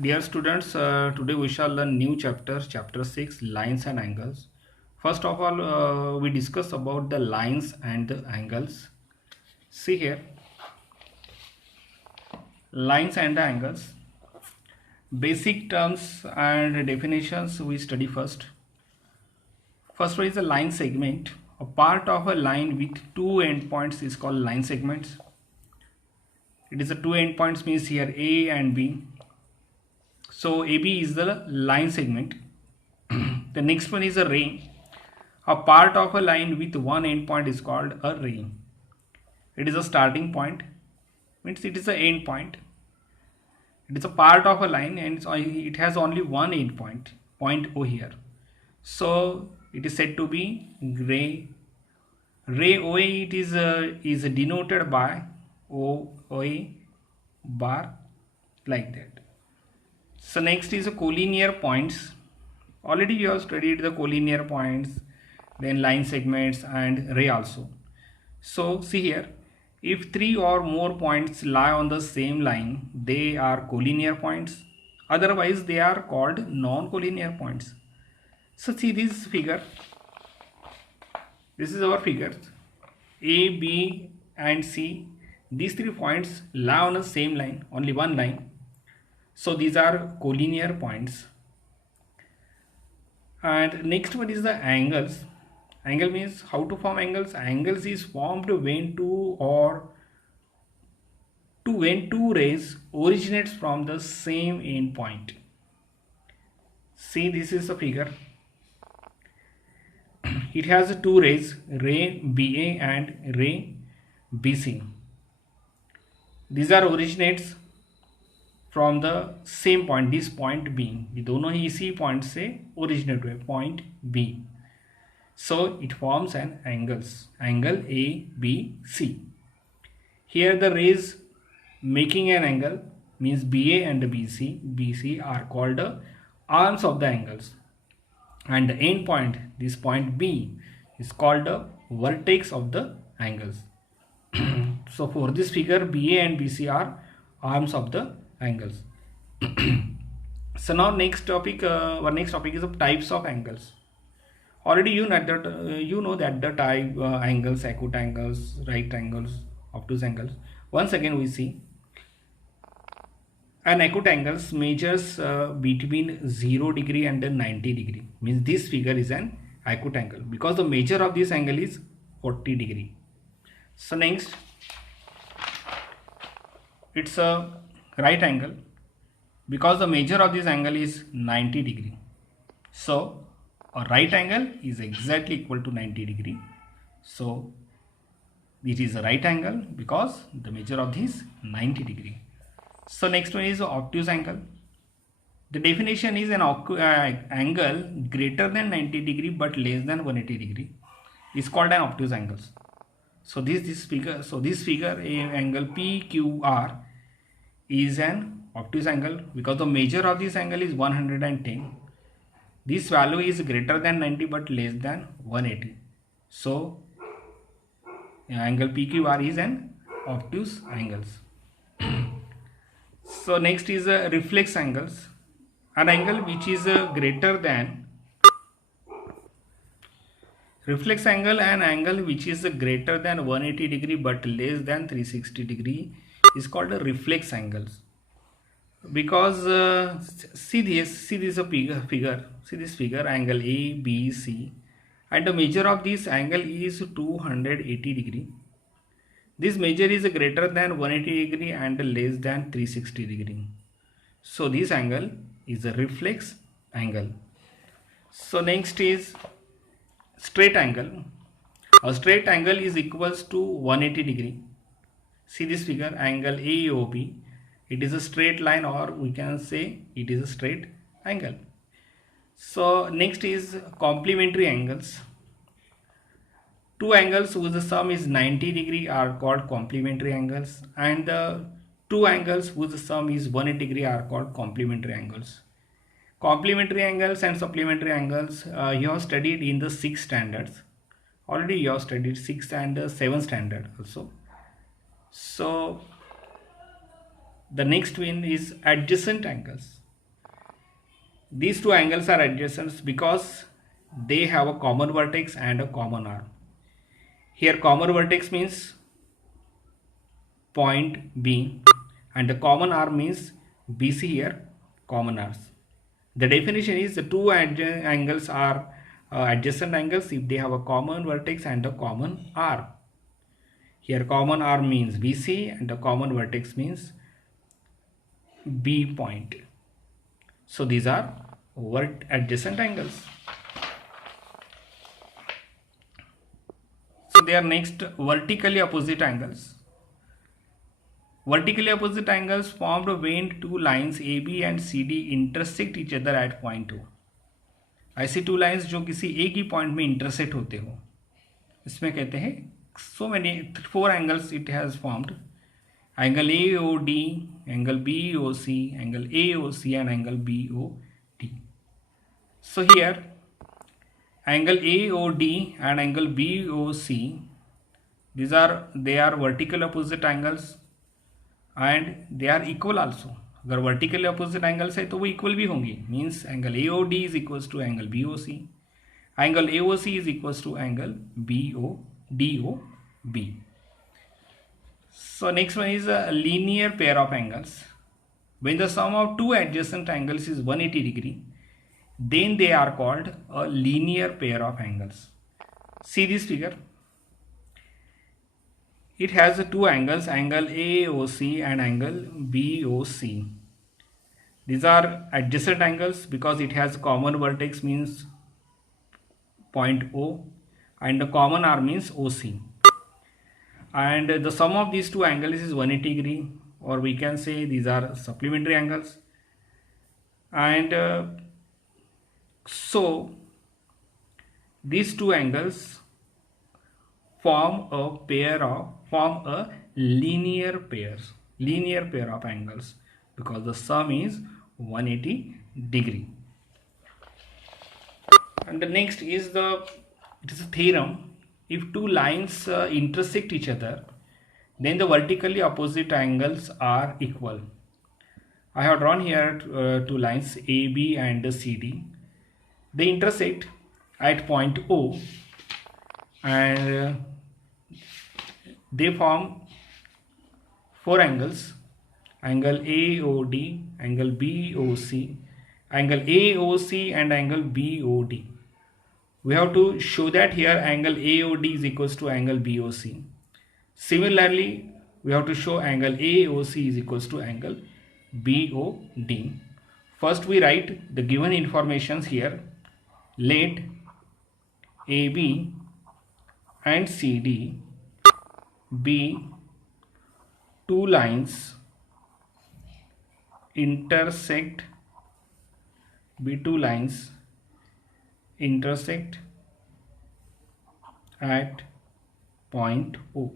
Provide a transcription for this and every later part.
Dear students, today we shall learn new chapter, chapter 6, lines and angles. First of all, we discuss about the lines and the angles. See here, lines and the angles. Basic terms and definitions we study first. First one is a line segment. A part of a line with two endpoints is called line segments. It is a two endpoints means here A and B. So AB is the line segment. The next one is a ray. A part of a line with one endpoint is called a ray. It is a starting point, means it is the end point. It is a part of a line and it has only one endpoint, point O here. So it is said to be ray. Ray OA it is denoted by OA bar like that. So next is a collinear points. Already you have studied the collinear points, then line segments and ray also. So see here, if three or more points lie on the same line, they are collinear points. Otherwise they are called non-collinear points. So see this figure. This is our figure. A, B and C. These 3 points lie on the same line, only one line. So these are collinear points. And next one is the angles. Angle means how to form angles. Angles is formed when two rays originates from the same end point. See, this is the figure. It has two rays, ray BA and ray BC. These are originates from the same point, this point B. ये दोनों ही इसी point से originate हुए, point B. So it forms an angle A, B, C. Here the rays making an angle means BA and BC are called the arms of the angles. And the end point, this point B, is called the vertex of the angles. So for this figure, BA and BC are arms of the angles. So now next topic, our next topic is of types of angles. Already you know that the type angles, acute angles, right angles, obtuse angles. Once again we see an acute angles measures between 0 degree and 90 degree. Means this figure is an acute angle because the measure of this angle is 40 degree. So next, it's a right angle because the measure of this angle is 90 degree. So a right angle is exactly equal to 90 degree. So it is a right angle because the measure of this 90 degree. So next one is obtuse angle. The definition is an angle greater than 90 degree but less than 180 degree is called an obtuse angle. So this figure angle PQR is an obtuse angle because the measure of this angle is 110. This value is greater than 90 but less than 180. So angle PQR is an obtuse angles. So next is reflex angles. An angle which is greater than reflex angle, an angle which is greater than 180 degree but less than 360 degree is called a reflex angles. Because see this figure, angle A, B, C, and the measure of this angle is 280 degree. This measure is greater than 180 degree and less than 360 degree. So this angle is a reflex angle. So next is straight angle. A straight angle is equals to 180 degree. See this figure, angle AOB. It is a straight line, or we can say it is a straight angle. So next is complementary angles. Two angles whose sum is 90 degree are called complementary angles, and the two angles whose sum is 180 degree are called complementary angles. Complementary angles and supplementary angles you have studied in the 6 standards. Already you have studied 6th and 7th standard also. So the next one is adjacent angles. These two angles are adjacent because they have a common vertex and a common arm. Here common vertex means point B and the common arm means BC. Here common arms. The definition is the two angles are adjacent angles if they have a common vertex and a common arm. Here common arm means BC and the common vertex means B point. So these are adjacent angles. So they are next vertically opposite angles. Vertically opposite angles formed when two lines AB and CD intersect each other at point O. ऐसी two lines जो किसी एक ही point में intersect होते हो, इसमें कहते हैं so many 4 angles it has formed: angle AOD, angle BOC, angle AOC and angle BOD. So here angle AOD and angle BOC, they are vertical opposite angles and they are equal also. अगर vertically opposite angles है तो वो equal भी होंगी. Means angle AOD is equals to angle BOC, angle AOC is equals to angle DOB. So next one is a linear pair of angles. When the sum of two adjacent angles is 180 degree, then they are called a linear pair of angles. See this figure. It has two angles, angle AOC and angle BOC. These are adjacent angles because it has common vertex means point O and the common arm means OC. And the sum of these two angles is 180 degree, or we can say these are supplementary angles. And so these two angles form a linear pair of angles because the sum is 180 degree. And the next is it is a theorem. If two lines intersect each other, then the vertically opposite angles are equal. I have drawn here two lines AB and CD. They intersect at point O and they form 4 angles: angle AOD, angle BOC, angle AOC and angle BOD. We have to show that here angle AOD is equals to angle BOC. Similarly, we have to show angle AOC is equals to angle BOD. First we write the given informations here. Let AB and CD be two lines intersect at point O,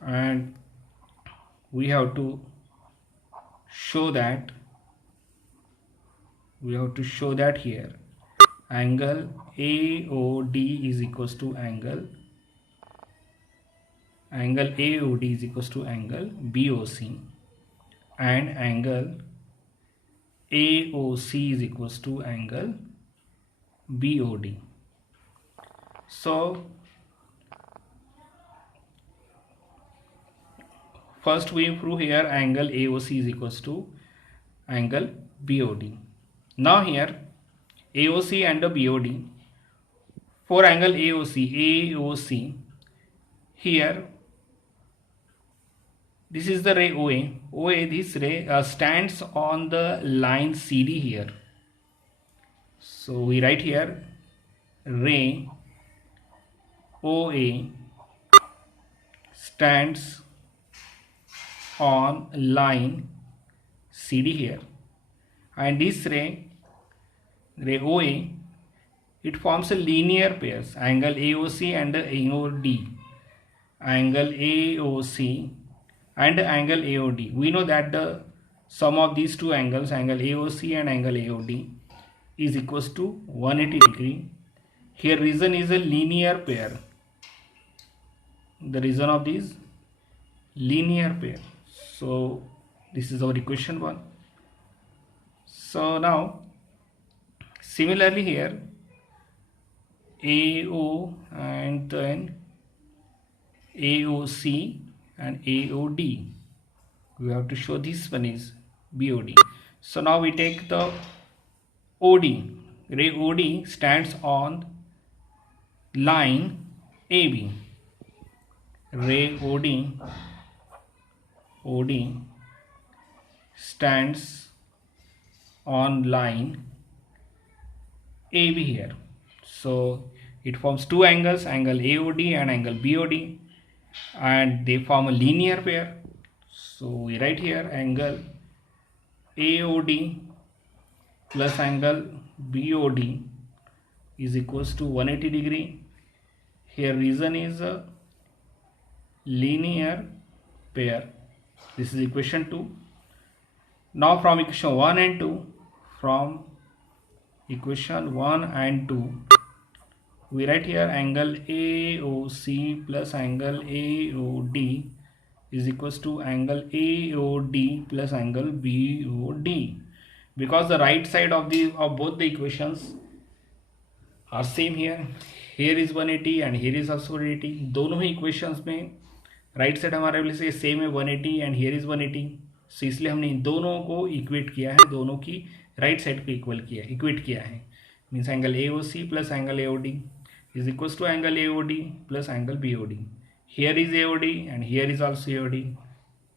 and we have to show that here angle AOD is equals to angle AOD is equals to angle BOC and angle AOC is equals to angle BOD. So first we prove here angle AOC is equals to angle BOD. Now here AOC and the BOD, for angle AOC, here this is the ray OA. This ray stands on the line CD here. So we write here ray OA stands on line CD here, and this ray OA, it forms a linear pairs, angle AOC and AOD, angle AOC and angle AOD. We know that the sum of these two angles, angle AOC and angle AOD, is equals to 180 degree. Here reason is a linear pair. The reason of this linear pair. So this is our equation 1. So now similarly here AO and then AOC and AOD, we have to show this one is BOD. So now we take the OD. Ray OD stands on line AB. Ray OD stands on line AB here. So it forms two angles, angle AOD and angle BOD, and they form a linear pair. So we write here angle AOD plus angle BOD is equals to 180 degree. Here reason is a linear pair. This is equation 2. Now from equation 1 and 2, from equation 1 and 2, we write here angle AOC plus angle AOD is equals to angle AOD plus angle BOD, because the right side of both the equations are same here. Here is 180 and here is also 180. दोनों ही equations में right side हमारे वाले से same है 180 and here is 180. सो इसलिए हमने इन दोनों को इक्वेट किया है, दोनों की राइट साइड को इक्वेट किया है. Means angle AOC plus angle AOD is equals to angle AOD plus angle BOD. Here is AOD and here is also AOD,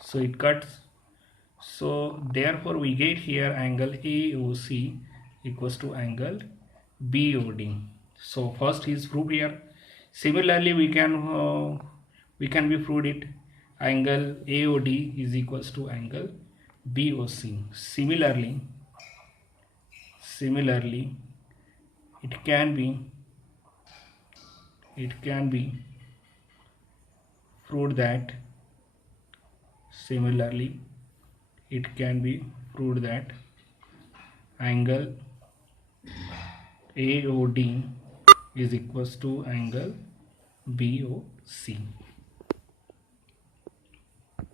so it cuts. So therefore we get here angle AOC equals to angle BOD. So first is proved here. Similarly we can be proved it angle AOD is equals to angle BOC. Similarly it can be proved that angle AOD is equals to angle BOC.